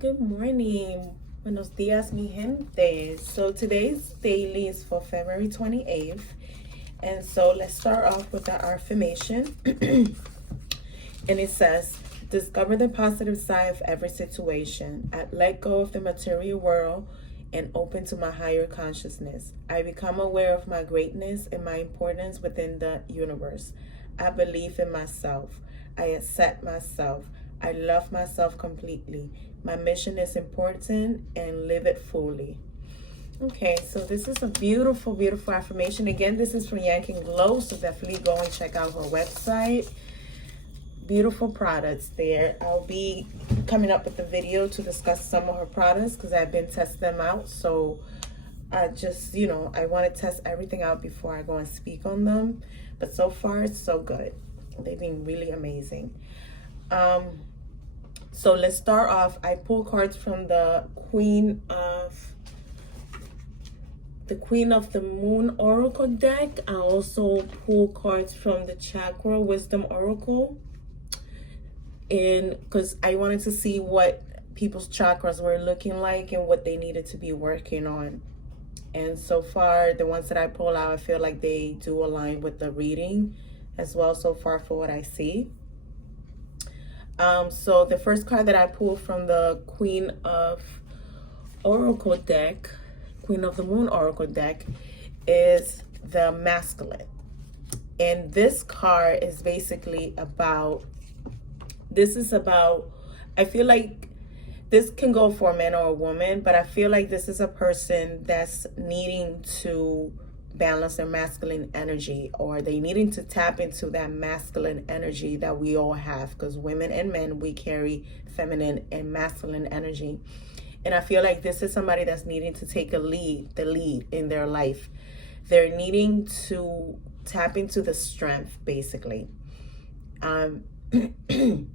Good morning. Buenos dias, mi gente. So today's daily is for February 28th. And so let's start off with the affirmation. And it says, discover the positive side of every situation. I let go of the material world and open to my higher consciousness. I become aware of my greatness and my importance within the universe. I believe in myself. I accept myself. I love myself completely. My mission is important and live it fully. Okay, so this is a beautiful, beautiful affirmation. Again, this is from Yanking Glow, so definitely go and check out her website. Beautiful products there. I'll be coming up with a video to discuss some of her products because I've been testing them out. So I just, I want to test everything out before I go and speak on them. But so far, it's so good. They've been really amazing. So let's start off. I pull cards from the Queen of the Moon Oracle deck. I also pull cards from the Chakra Wisdom Oracle. And because I wanted to see what people's chakras were looking like and what they needed to be working on. And so far, the ones that I pull out, I feel like they do align with the reading as well so far for what I see. So the first card that I pulled from the Queen of Oracle deck, Queen of the Moon Oracle deck, is the Masculine. And this card is basically about, I feel like this can go for a man or a woman, but I feel like this is a person that's needing to balance their masculine energy, or they needing to tap into that masculine energy that we all have, because women and men, we carry feminine and masculine energy. And I feel like this is somebody that's needing to take the lead in their life. They're needing to tap into the strength, basically. And then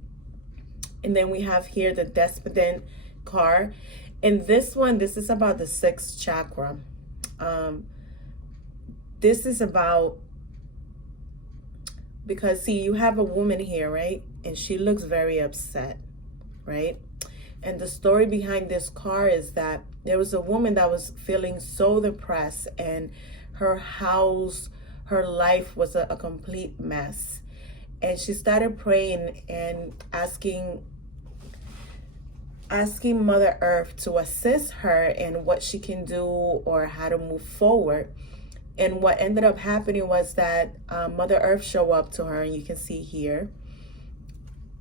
we have here the Desperate card. And this is about the sixth chakra. This is about, because see, you have a woman here, right? And she looks very upset, right? And the story behind this card is that there was a woman that was feeling so depressed, and her house, her life was a complete mess. And she started praying and asking Mother Earth to assist her in what she can do or how to move forward. And what ended up happening was that Mother Earth showed up to her, and you can see here.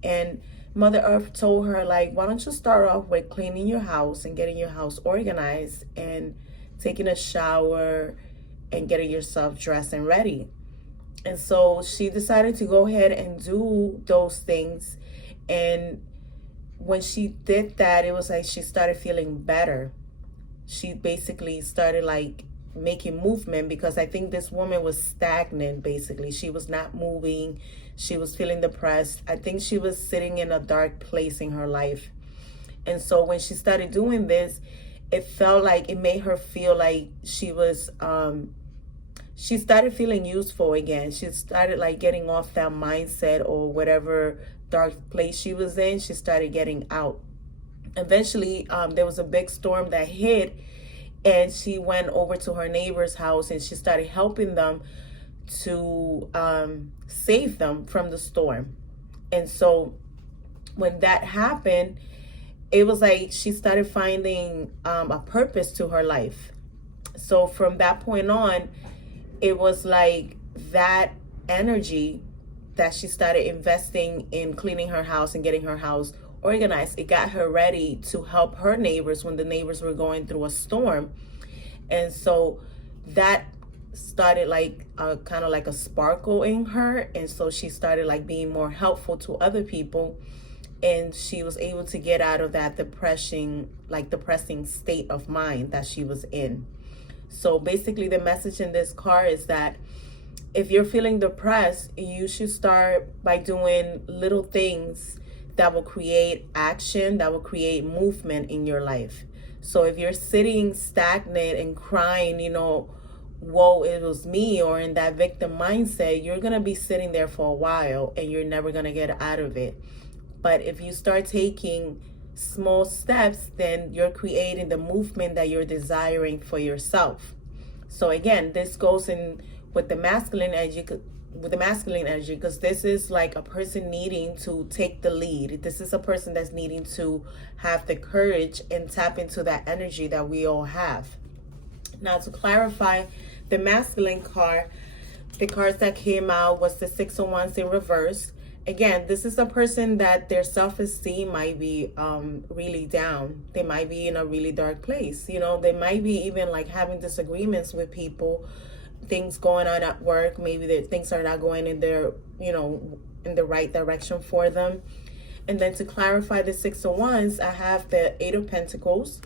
And Mother Earth told her, like, why don't you start off with cleaning your house and getting your house organized and taking a shower and getting yourself dressed and ready. And so she decided to go ahead and do those things. And when she did that, it was like she started feeling better. She basically started like making movement, because I think this woman was stagnant. Basically, she was not moving. She was feeling depressed. I think she was sitting in a dark place in her life. And so when she started doing this, it felt like it made her feel like she was she started feeling useful again. She started like getting off that mindset or whatever dark place she was in. She started getting out. Eventually, there was a big storm that hit, and she went over to her neighbor's house and she started helping them to save them from the storm. And so when that happened, it was like she started finding a purpose to her life. So from that point on, it was like that energy that she started investing in cleaning her house and getting her house organized. It got her ready to help her neighbors when the neighbors were going through a storm. And so that started like kind of like a sparkle in her. And so she started like being more helpful to other people. And she was able to get out of that depressing state of mind that she was in. So basically the message in this card is that if you're feeling depressed, you should start by doing little things that will create action, that will create movement in your life. So if you're sitting stagnant and crying, whoa, it was me, or in that victim mindset, you're going to be sitting there for a while and you're never going to get out of it. But if you start taking small steps, then you're creating the movement that you're desiring for yourself. So again, this goes in with the masculine energy, because this is like a person needing to take the lead. This is a person that's needing to have the courage and tap into that energy that we all have. Now, to clarify the masculine card, the cards that came out was the Six of Wands in reverse. Again, this is a person that their self-esteem might be really down. They might be in a really dark place. You know, they might be even like having disagreements with people, things going on at work. Maybe their things are not going in their, in the right direction for them. And then to clarify the Six of Wands, I have the Eight of Pentacles,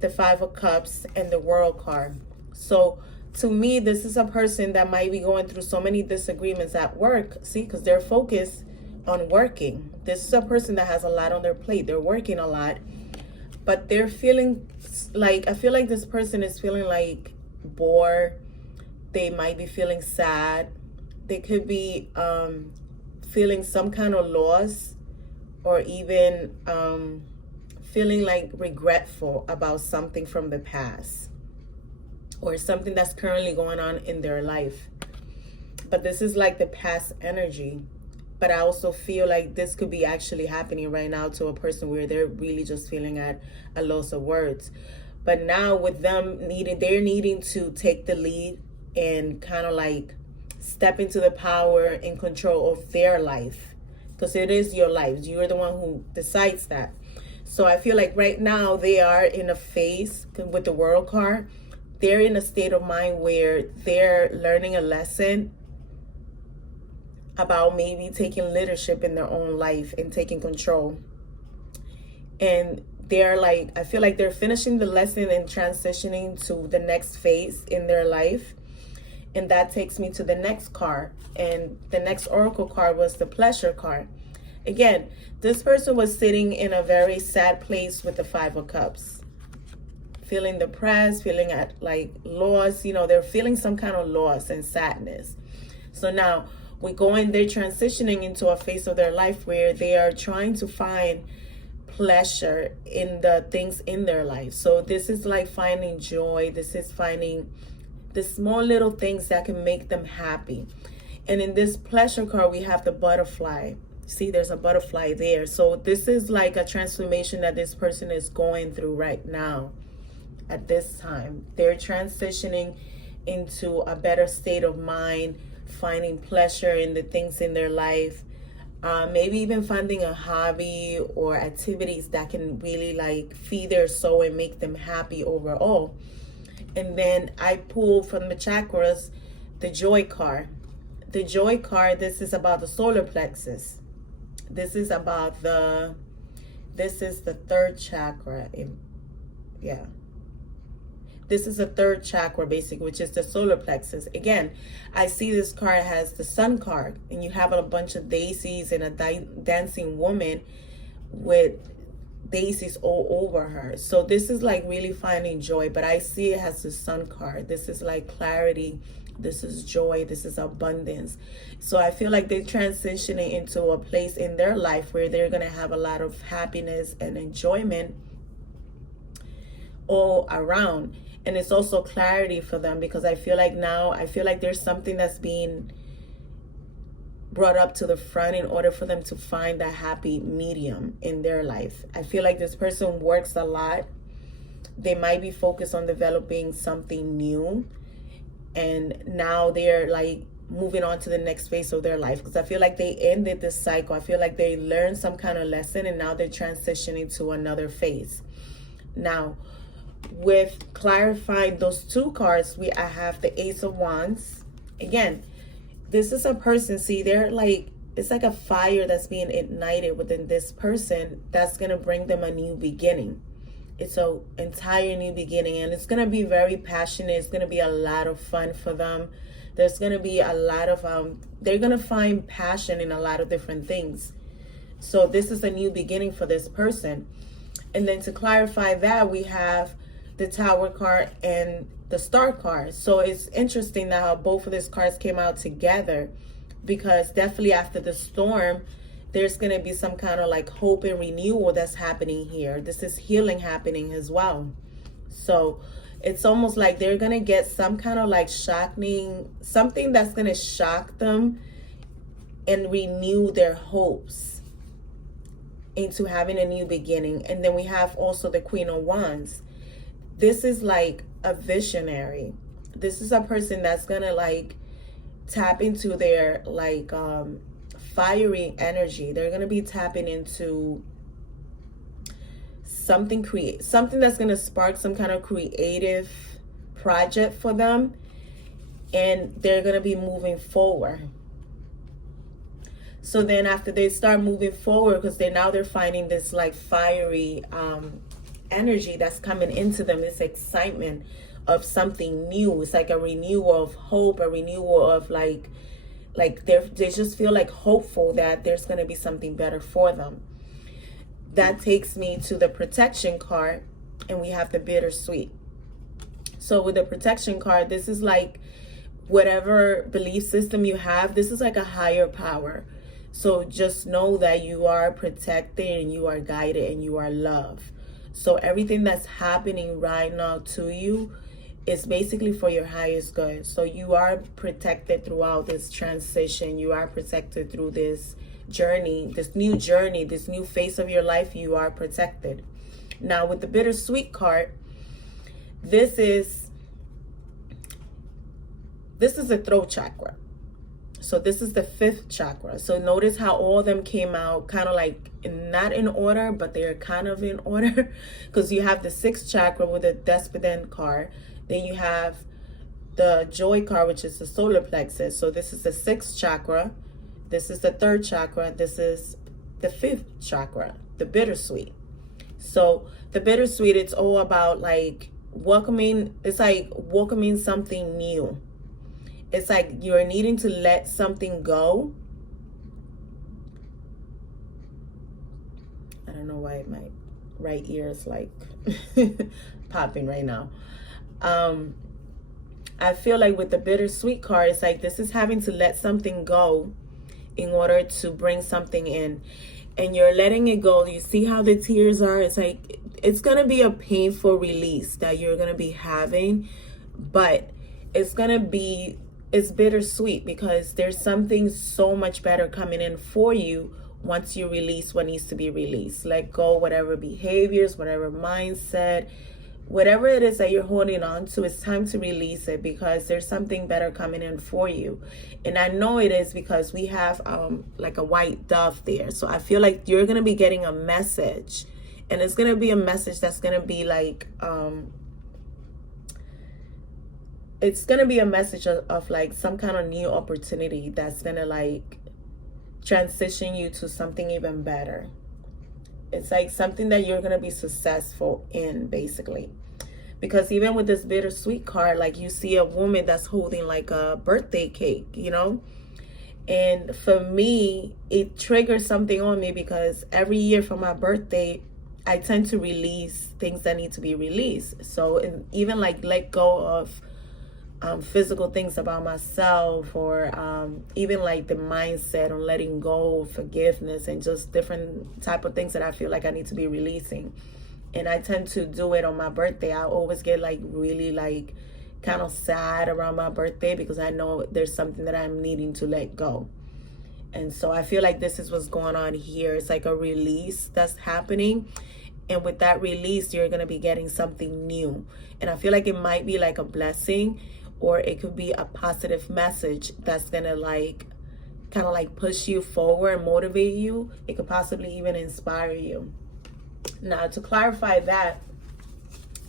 the Five of Cups, and the World card. So to me, this is a person that might be going through so many disagreements at work. See, because they're focused on working. This is a person that has a lot on their plate. They're working a lot, but they're feeling like, I feel like this person is feeling like bored. They might be feeling sad. They could be feeling some kind of loss, or even feeling like regretful about something from the past, or something that's currently going on in their life. But this is like the past energy. But I also feel like this could be actually happening right now to a person where they're really just feeling at a loss of words. But now with them they're needing to take the lead and kind of like step into the power and control of their life, because it is your life. You're the one who decides that. So I feel like right now they are in a phase with the World card. They're in a state of mind where they're learning a lesson about maybe taking leadership in their own life and taking control. And they're like, I feel like they're finishing the lesson and transitioning to the next phase in their life. And that takes me to the next card. And the next oracle card was the Pleasure card. Again, this person was sitting in a very sad place with the Five of Cups, feeling depressed, feeling at like loss. They're feeling some kind of loss and sadness. So now they're transitioning into a phase of their life where they are trying to find pleasure in the things in their life. So this is like finding joy. This is finding the small little things that can make them happy. And in this Pleasure card, we have the butterfly. See, there's a butterfly there. So this is like a transformation that this person is going through right now. At this time, they're transitioning into a better state of mind, finding pleasure in the things in their life, maybe even finding a hobby or activities that can really like feed their soul and make them happy overall. And then I pulled from the chakras the Joy card. The Joy card, this is about the solar plexus. This is the third chakra. This is the third chakra, basically, which is the solar plexus. Again, I see this card has the Sun card, and you have a bunch of daisies and a dancing woman with daisies all over her. So this is like really finding joy, but I see it has the Sun card. This is like clarity. This is joy. This is abundance. So I feel like they're transitioning into a place in their life where they're going to have a lot of happiness and enjoyment all around. And it's also clarity for them, because I feel like there's something that's being brought up to the front in order for them to find that happy medium in their life. I feel like this person works a lot. They might be focused on developing something new, and now they're like moving on to the next phase of their life, because I feel like they ended this cycle. I feel like they learned some kind of lesson, and now they're transitioning to another phase. Now, with clarifying those two cards, I have the Ace of Wands. Again, this is a person, see, they're like, it's like a fire that's being ignited within this person that's going to bring them a new beginning. It's an entire new beginning, and it's going to be very passionate. It's going to be a lot of fun for them. There's going to be a lot of, they're going to find passion in a lot of different things. So this is a new beginning for this person. And then to clarify that, we have the Tower card and the Star card. So it's interesting that how both of these cards came out together, because definitely after the storm, there's going to be some kind of like hope and renewal that's happening here. This is healing happening as well. So it's almost like they're going to get some kind of like shocking, something that's going to shock them and renew their hopes into having a new beginning. And then we have also the Queen of Wands. This is like a visionary. This is a person that's going to like tap into their like fiery energy. They're going to be tapping into something that's going to spark some kind of creative project for them, and they're going to be moving forward. So then after they start moving forward, because they're finding this like fiery energy that's coming into them, this excitement of something new. It's like a renewal of hope, a renewal of like they just feel like hopeful that there's going to be something better for them. That takes me to the protection card, and we have the bittersweet. So with the protection card, this is like whatever belief system you have, this is like a higher power. So just know that you are protected and you are guided and you are loved. So everything that's happening right now to you is basically for your highest good. So you are protected throughout this transition. You are protected through this journey, this new phase of your life. You are protected. Now with the bittersweet card, this is the throat chakra. So this is the 5th chakra. So notice how all of them came out kind of like not in order, but they're kind of in order, because you have the 6th chakra with the Desperate card. Then you have the joy card, which is the solar plexus. So this is the 6th chakra. This is the 3rd chakra. This is the 5th chakra, the bittersweet. So the bittersweet, it's all about like welcoming. It's like welcoming something new. It's like you're needing to let something go. I don't know why my right ear is like popping right now. I feel like with the bittersweet card, it's like this is having to let something go in order to bring something in. And you're letting it go. You see how the tears are? It's like it's going to be a painful release that you're going to be having, but it's bittersweet because there's something so much better coming in for you once you release what needs to be released. Let go whatever behaviors, whatever mindset, whatever it is that you're holding on to. It's time to release it because there's something better coming in for you. And I know it is because we have like a white dove there. So I feel like you're going to be getting a message, and it's going to be a message that's going to be like it's going to be a message of like some kind of new opportunity that's going to like transition you to something even better. It's like something that you're going to be successful in, basically. Because even with this bittersweet card, like you see a woman that's holding like a birthday cake, you know? And for me, it triggers something on me because every year for my birthday, I tend to release things that need to be released. So even like let go of physical things about myself, or even like the mindset on letting go, forgiveness, and just different type of things that I feel like I need to be releasing. And I tend to do it on my birthday. I always get like really like kind of sad around my birthday because I know there's something that I'm needing to let go. And so I feel like this is what's going on here. It's like a release that's happening. And with that release, you're going to be getting something new. And I feel like it might be like a blessing, or it could be a positive message that's going to like kind of like push you forward, motivate you. It could possibly even inspire you. Now, to clarify that,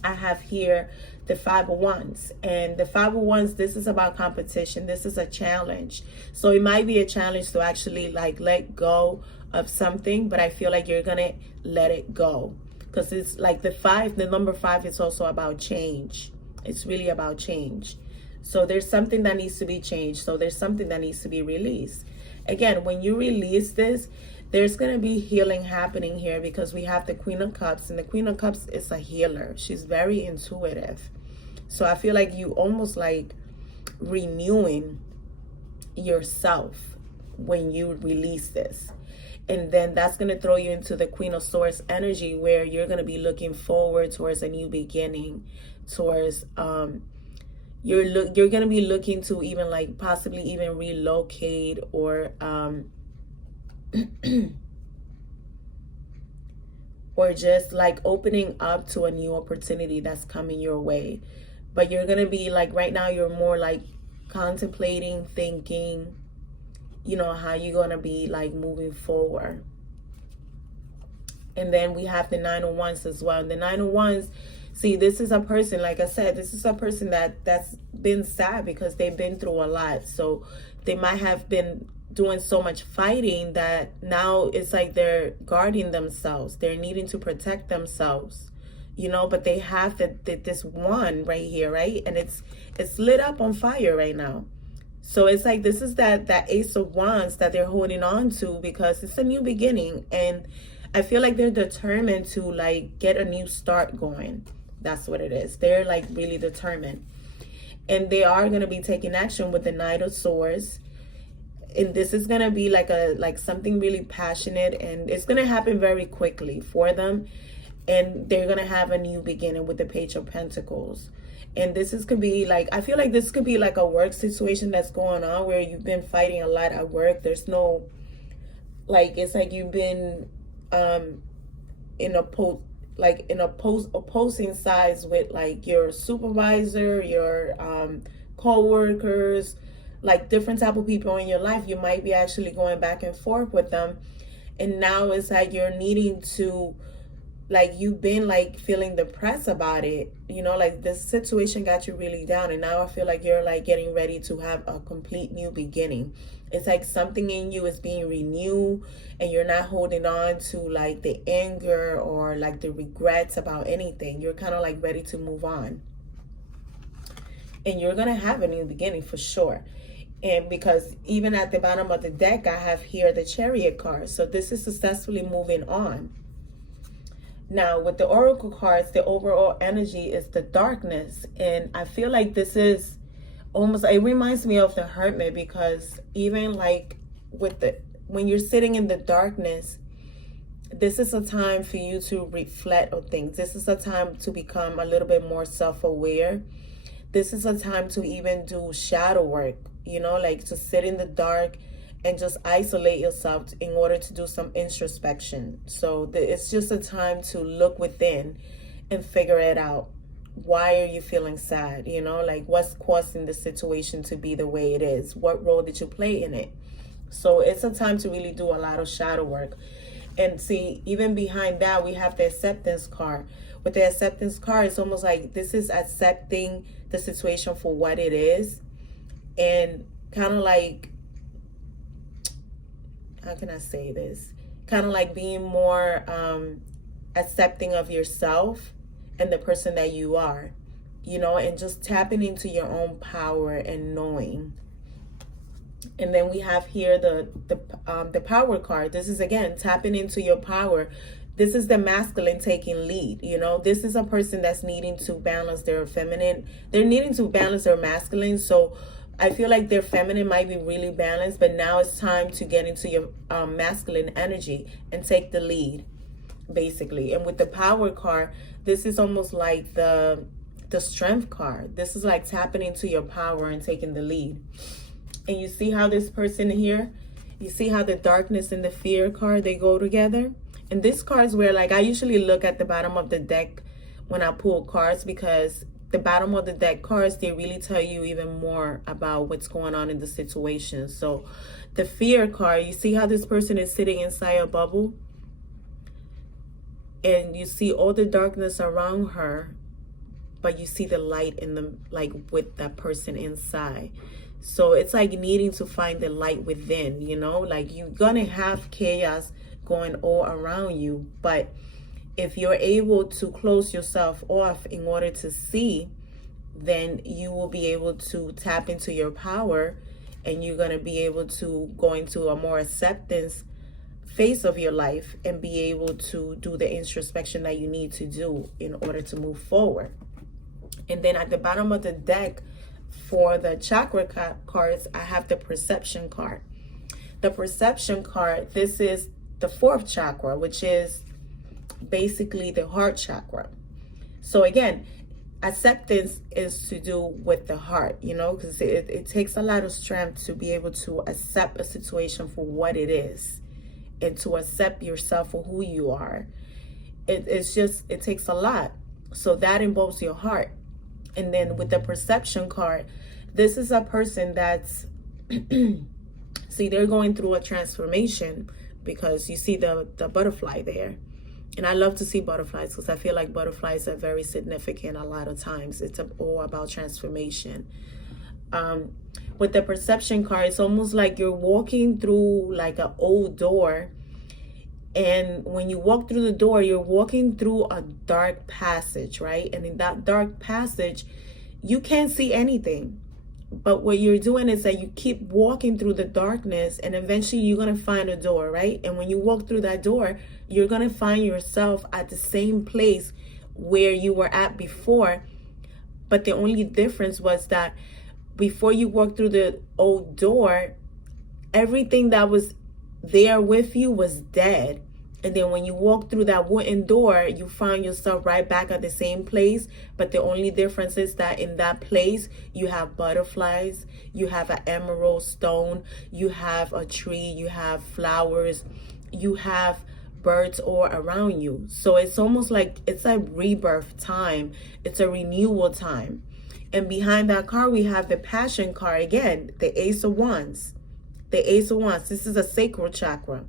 I have here the 5 of Wands. And the 5 of Wands, this is about competition. This is a challenge. So it might be a challenge to actually like let go of something, but I feel like you're going to let it go. Because it's like the number 5 is also about change. It's really about change. So there's something that needs to be changed. So there's something that needs to be released. Again, when you release this, there's going to be healing happening here because we have the Queen of Cups, and the Queen of Cups is a healer. She's very intuitive. So I feel like you almost like renewing yourself when you release this. And then that's going to throw you into the Queen of Swords energy, where you're going to be looking forward towards a new beginning, towards you're going to be looking to even like possibly even relocate, or or just like opening up to a new opportunity that's coming your way. But you're going to be like, right now you're more like contemplating, thinking, you know, how you're going to be like moving forward. And then we have the Nine of Wands as well. The Nine of Wands, see, this is a person, like I said, this is a person that's been sad because they've been through a lot. So they might have been doing so much fighting that now it's like they're guarding themselves. They're needing to protect themselves, you know, but they have this wand right here, right? And it's lit up on fire right now. So it's like, this is that Ace of Wands that they're holding on to, because it's a new beginning. And I feel like they're determined to like get a new start going. That's what it is. They're like really determined. And they are going to be taking action with the Knight of Swords. And this is going to be like something really passionate, and it's going to happen very quickly for them. And they're going to have a new beginning with the Page of Pentacles. And this could be like, I feel like this could be like a work situation that's going on where you've been fighting a lot at work. There's no, like, it's like you've been in opposing sides with like your supervisor, your co-workers, like different type of people in your life. You might be actually going back and forth with them. And now it's like you're needing to, like, you've been like feeling depressed about it, you know, like this situation got you really down. And now I feel like you're like getting ready to have a complete new beginning. It's like something in you is being renewed, and you're not holding on to like the anger or like the regrets about anything. You're kind of like ready to move on. And you're going to have a new beginning for sure. And because even at the bottom of the deck, I have here the Chariot card. So this is successfully moving on. Now, with the Oracle cards, the overall energy is the darkness. And I feel like this is almost, it reminds me of the Hermit, because even like when you're sitting in the darkness, this is a time for you to reflect on things. This is a time to become a little bit more self-aware. This is a time to even do shadow work, you know, like to sit in the dark and just isolate yourself in order to do some introspection. So it's just a time to look within and figure it out. Why are you feeling sad? You know, like what's causing the situation to be the way it is? What role did you play in it? So it's a time to really do a lot of shadow work. And see, even behind that, we have the Acceptance card. With the Acceptance card, it's almost like this is accepting the situation for what it is, and kind of like, how can I say this? Kind of like being more accepting of yourself and the person that you are, you know, and just tapping into your own power and knowing. And then we have here the Power card. This is again tapping into your power. This is the masculine taking lead. You know, this is a person that's needing to balance their feminine. They're needing to balance their masculine. So I feel like their feminine might be really balanced, but now it's time to get into your masculine energy and take the lead, basically. And with the Power card, this is almost like the Strength card. This is like tapping into your power and taking the lead. And you see how this person here, you see how the darkness and the fear card, they go together. And this card is where, like, I usually look at the bottom of the deck when I pull cards, because the bottom of the deck cards, they really tell you even more about what's going on in the situation. So the Fear card, you see how this person is sitting inside a bubble, and you see all the darkness around her, but you see the light in the, like, with that person inside. So it's like needing to find the light within, you know, like you're gonna have chaos going all around you, but if you're able to close yourself off in order to see, then you will be able to tap into your power, and you're going to be able to go into a more acceptance phase of your life and be able to do the introspection that you need to do in order to move forward. And then at the bottom of the deck for the chakra cards, I have the Perception card. The Perception card, this is the fourth chakra, which is basically the heart chakra. So again, acceptance is to do with the heart, you know, because it takes a lot of strength to be able to accept a situation for what it is and to accept yourself for who you are. It takes a lot. So that involves your heart. And then with the perception card, this is a person that's see, they're going through a transformation, because you see the butterfly there. And I love to see butterflies because I feel like butterflies are very significant a lot of times. It's all about transformation. With the perception card, it's almost like you're walking through like an old door. And when you walk through the door, you're walking through a dark passage, right? And in that dark passage, you can't see anything. But what you're doing is that you keep walking through the darkness, and eventually you're going to find a door, right? And when you walk through that door, you're going to find yourself at the same place where you were at before. But the only difference was that before you walked through the old door, everything that was there with you was dead. And then when you walk through that wooden door, you find yourself right back at the same place. But the only difference is that in that place, you have butterflies, you have an emerald stone, you have a tree, you have flowers, you have birds all around you. So it's almost like it's a rebirth time. It's a renewal time. And behind that card, we have the passion card again, the Ace of Wands. The Ace of Wands, this is a sacral chakra.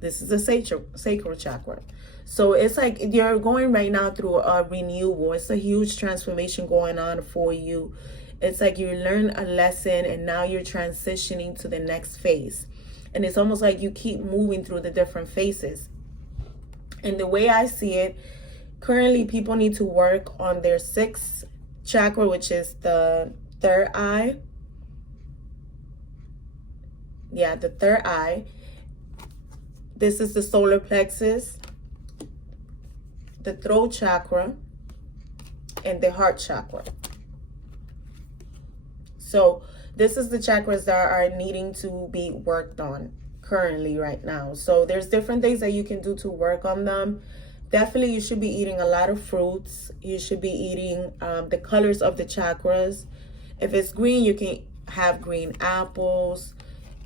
This is a sacral chakra. So it's like you're going right now through a renewal. It's a huge transformation going on for you. It's like you learn a lesson and now you're transitioning to the next phase. And it's almost like you keep moving through the different phases. And the way I see it, currently people need to work on their sixth chakra, which is the third eye. Yeah, the third eye. This is the solar plexus, the throat chakra, and the heart chakra. So this is the chakras that are needing to be worked on currently right now. So there's different things that you can do to work on them. Definitely you should be eating a lot of fruits. You should be eating the colors of the chakras. If it's green, you can have green apples.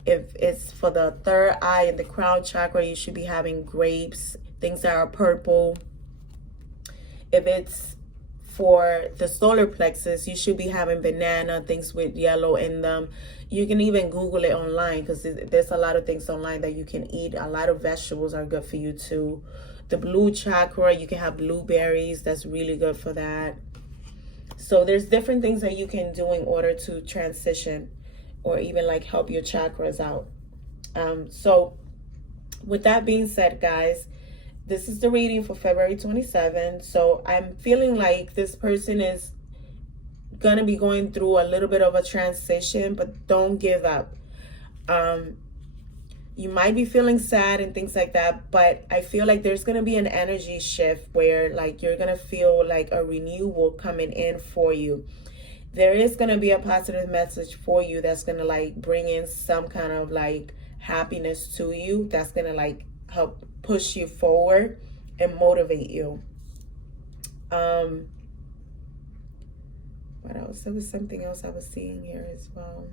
If it's for the third eye and the crown chakra, you should be having grapes, things that are purple. If it's for the solar plexus, you should be having banana, things with yellow in them. You can even Google it online because there's a lot of things online that you can eat. A lot of vegetables are good for you too. The blue chakra, you can have blueberries. That's really good for that. So there's different things that you can do in order to transition or even like help your chakras out. So with that being said, guys, this is the reading for February 27th. So I'm feeling like this person is gonna be going through a little bit of a transition, but don't give up. You might be feeling sad and things like that, but I feel like there's gonna be an energy shift where like you're gonna feel like a renewal coming in for you. There is going to be a positive message for you that's going to like bring in some kind of like happiness to you. That's going to like help push you forward and motivate you. What else? There was something else I was seeing here as well.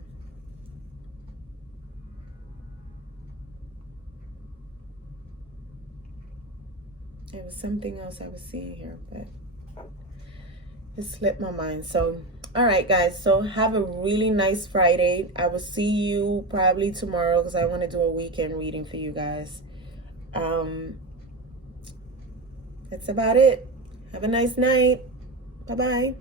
There was something else I was seeing here, but it slipped my mind. So all right, guys, so have a really nice Friday. I will see you probably tomorrow because I want to do a weekend reading for you guys. That's about it. Have a nice night. Bye-bye.